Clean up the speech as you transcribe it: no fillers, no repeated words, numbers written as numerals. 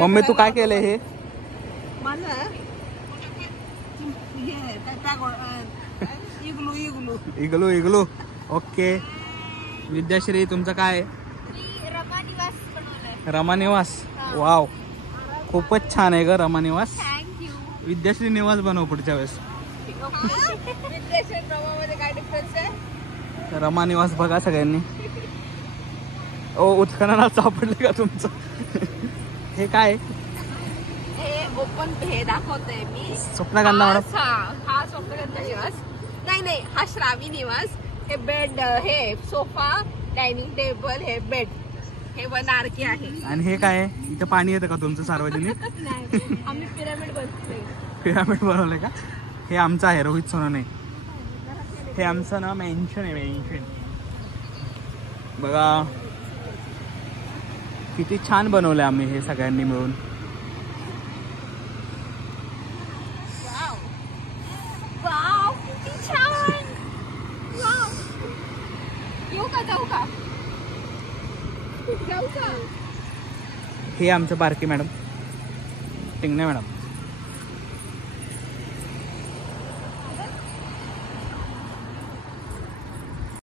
Mummy तू काय केलंय हे? इग्लू इग्लू. ओके विद्याश्री तुमचं काय? रमा निवास. वाव खूपच छान आहे ग रमा निवास. विद्याश्री निवास बनव पुढच्या वेळेस. रमा निवास बघा सगळ्यांनी. ओ उत्खननात सापडले का तुमचं? हे काय? ओपन हे दाखवतोय मी. स्वप्नगंधा मॅडम. हा स्वप्नगंधा निवास. नाही हा श्रावी निवास. हे बेड, हे सोफा, डायनिंग टेबल, हे बेड, हे वनारकी आहे. आणि हे काय आहे? इथं पाणी येतं का तुमचं सार्वजनिक? आम्ही पिरामिड बनवलंय. पिरामिड बनवलंय का? हे आमचं आहे रोहित सोनवणे. हे आमचं ना मेन्शन आहे मेन्शन. बघा किती छान बनवलंय आम्ही हे सगळ्यांनी मिळून. वाव किती छान. वाव येऊ का जाऊ का? जाऊ का? हे आमचं बारकी मॅडम टिंगणे मॅडम.